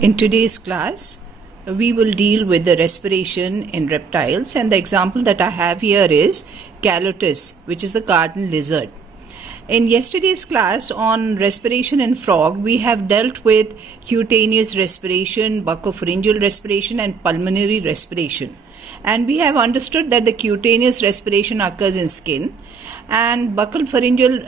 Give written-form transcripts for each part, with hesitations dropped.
In today's class, we will deal with the respiration in reptiles, and the example that I have here is Calotes, which is the garden lizard. In yesterday's class on respiration in frog, we have dealt with cutaneous respiration, buccopharyngeal respiration, and pulmonary respiration. And we have understood that the cutaneous respiration occurs in skin, and buccopharyngeal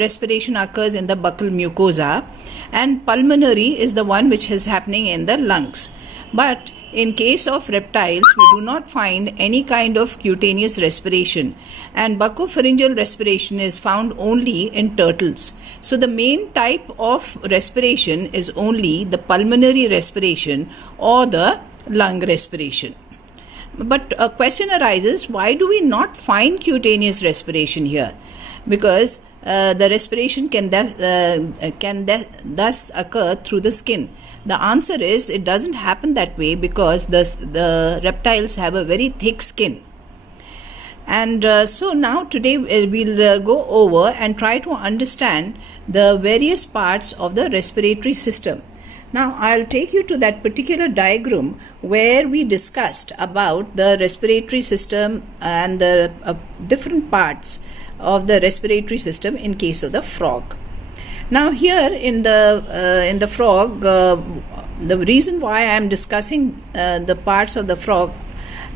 respiration occurs in the buccal mucosa, and pulmonary is the one which is happening in the lungs. But in case of reptiles, we do not find any kind of cutaneous respiration, and buccopharyngeal respiration is found only in turtles. So the main type of respiration is only the pulmonary respiration or the lung respiration. But a question arises, why do we not find cutaneous respiration here? Because the respiration can thus occur through the skin. The answer is it doesn't happen that way because the reptiles have a very thick skin. And so now today we'll go over and try to understand the various parts of the respiratory system. Now I'll take you to that particular diagram where we discussed about the respiratory system and the different parts of the respiratory system in case of the frog. Now here in the frog, the reason why I am discussing the parts of the frog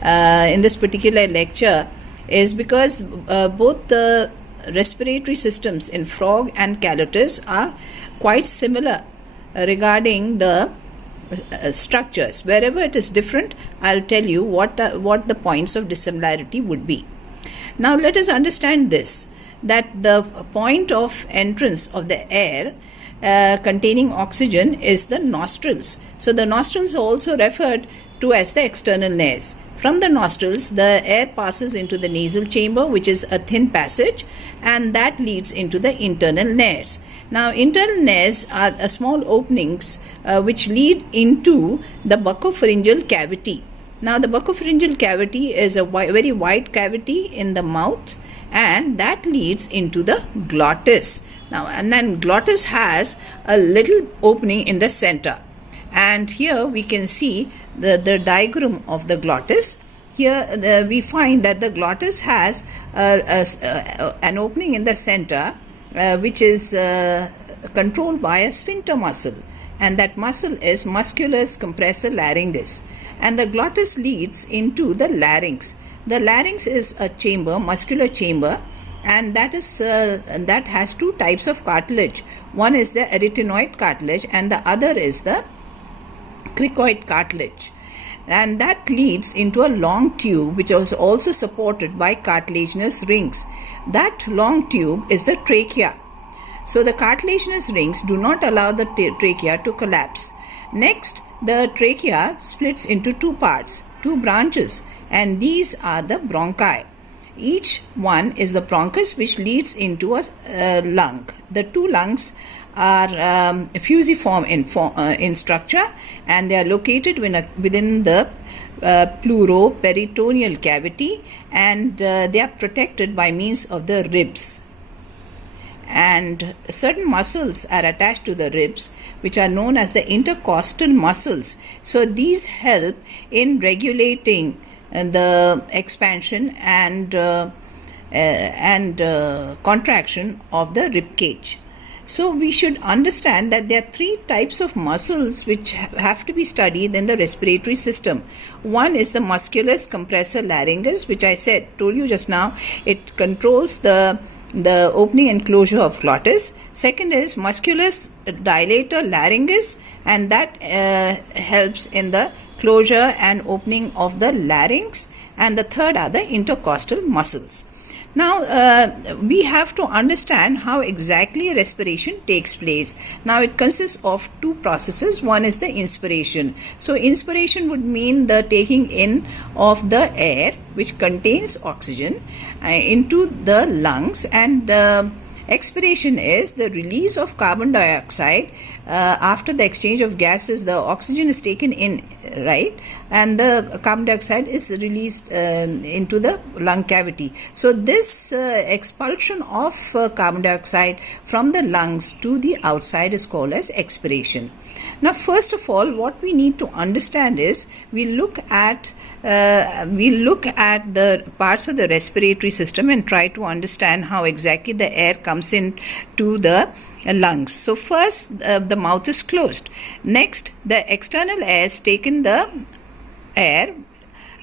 in this particular lecture is because both the respiratory systems in frog and Calotes are quite similar regarding the structures. Wherever it is different, I'll tell you what the points of dissimilarity would be. Now let us understand this, that the point of entrance of the air containing oxygen is the nostrils. So the nostrils are also referred to as the external nares. From the nostrils, the air passes into the nasal chamber, which is a thin passage, and that leads into the internal nares. Now, internal nares are small openings which lead into the buccopharyngeal cavity. Now, the buccopharyngeal cavity is a very wide cavity in the mouth, and that leads into the glottis. Now, and then glottis has a little opening in the center. And here we can see the diagram of the glottis. Here we find that the glottis has an opening in the center which is controlled by a sphincter muscle, and that muscle is musculus compressor laryngeus, and the glottis leads into the larynx. The larynx is a chamber, muscular chamber, and that has two types of cartilage. One is the arytenoid cartilage and the other is the cricoid cartilage, and that leads into a long tube which is also supported by cartilaginous rings. That long tube is the trachea. So the cartilaginous rings do not allow the trachea to collapse. Next, the trachea splits into two parts, two branches, and these are the bronchi. Each one is the bronchus which leads into a lung. The two lungs are fusiform in structure, and they are located within the pleuroperitoneal cavity, and they are protected by means of the ribs. And certain muscles are attached to the ribs which are known as the intercostal muscles. So these help in regulating the expansion and contraction of the rib cage. So we should understand that there are three types of muscles which have to be studied in the respiratory system. One is the musculus compressor laryngeus, which I told you just now. It controls the opening and closure of glottis. Second is musculus dilator laryngeus, and that helps in the closure and opening of the larynx. And the third are the intercostal muscles. Now, we have to understand how exactly respiration takes place. Now, it consists of two processes. One is the inspiration. So, inspiration would mean the taking in of the air which contains oxygen into the lungs, and expiration is the release of carbon dioxide. After the exchange of gases, the oxygen is taken in, right, and the carbon dioxide is released into the lung cavity. So this expulsion of carbon dioxide from the lungs to the outside is called as expiration. Now, first of all, what we need to understand is we look at the parts of the respiratory system and try to understand how exactly the air comes in to the lungs. So first, the mouth is closed. Next, the external air is taken the air,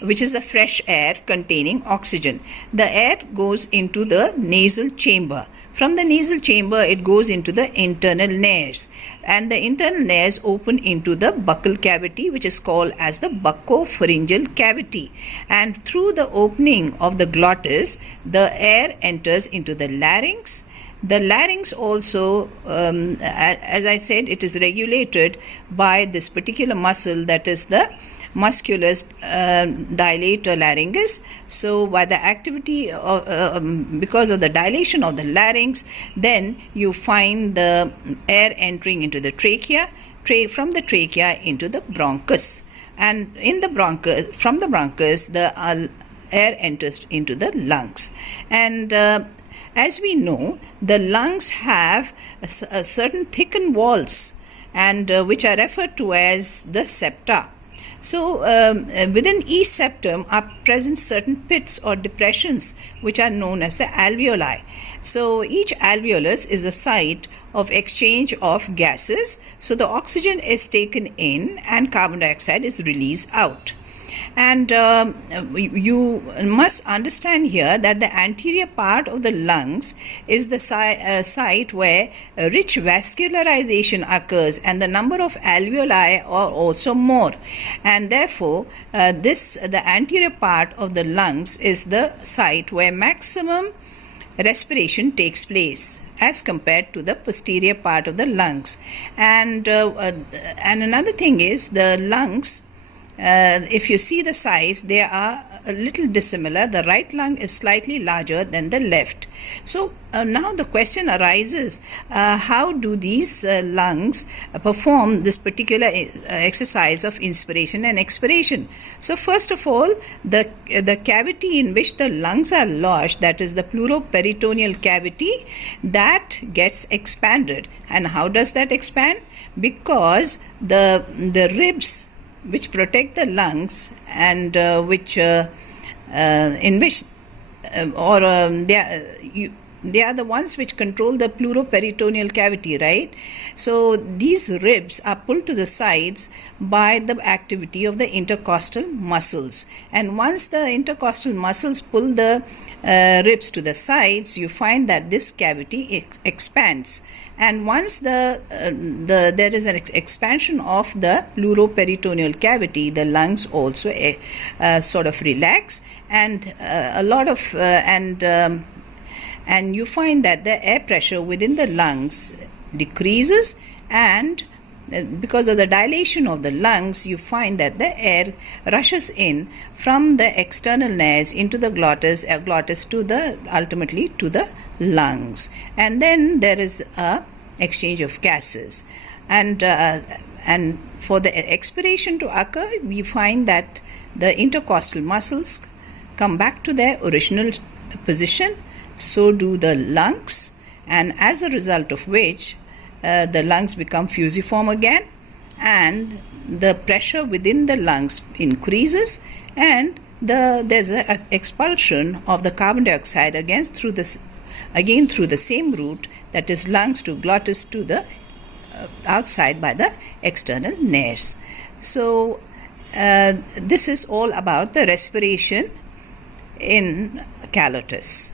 which is the fresh air containing oxygen. The air goes into the nasal chamber. From the nasal chamber, it goes into the internal nares, and the internal nares open into the buccal cavity, which is called as the buccopharyngeal cavity. And through the opening of the glottis, the air enters into the larynx. The larynx also, as I said, it is regulated by this particular muscle, that is the musculus dilator larynx. So by the activity of, because of the dilation of the larynx, then you find the air entering into the trachea, from the trachea into the bronchus, and in the bronchus, from the bronchus, the air enters into the lungs. And as we know, the lungs have a certain thickened walls, and which are referred to as the septa. So within each septum are present certain pits or depressions which are known as the alveoli. So each alveolus is a site of exchange of gases. So the oxygen is taken in and carbon dioxide is released out. And you must understand here that the anterior part of the lungs is the site where rich vascularization occurs, and the number of alveoli are also more. And therefore, the anterior part of the lungs is the site where maximum respiration takes place as compared to the posterior part of the lungs. And another thing is the lungs. If you see the size, they are a little dissimilar. The right lung is slightly larger than the left. So now the question arises, how do these lungs perform this particular exercise of inspiration and expiration? So first of all, the cavity in which the lungs are lodged, that is the pleuroperitoneal cavity, that gets expanded. And how does that expand? Because the ribs which protect the lungs and they are the ones which control the pleuroperitoneal cavity, right? So these ribs are pulled to the sides by the activity of the intercostal muscles. And once the intercostal muscles pull the ribs to the sides, you find that this cavity expands. And once there is an expansion of the pleuroperitoneal cavity, the lungs also sort of relax, and and you find that the air pressure within the lungs decreases, and because of the dilation of the lungs, you find that the air rushes in from the external nares into the glottis to ultimately to the lungs. And then there is a exchange of gases. And for the expiration to occur, we find that the intercostal muscles come back to their original position, so do the lungs, and as a result of which the lungs become fusiform again, and the pressure within the lungs increases, and there's an expulsion of the carbon dioxide again through the same route, that is lungs to glottis to the outside by the external nares. So this is all about the respiration in Calotes.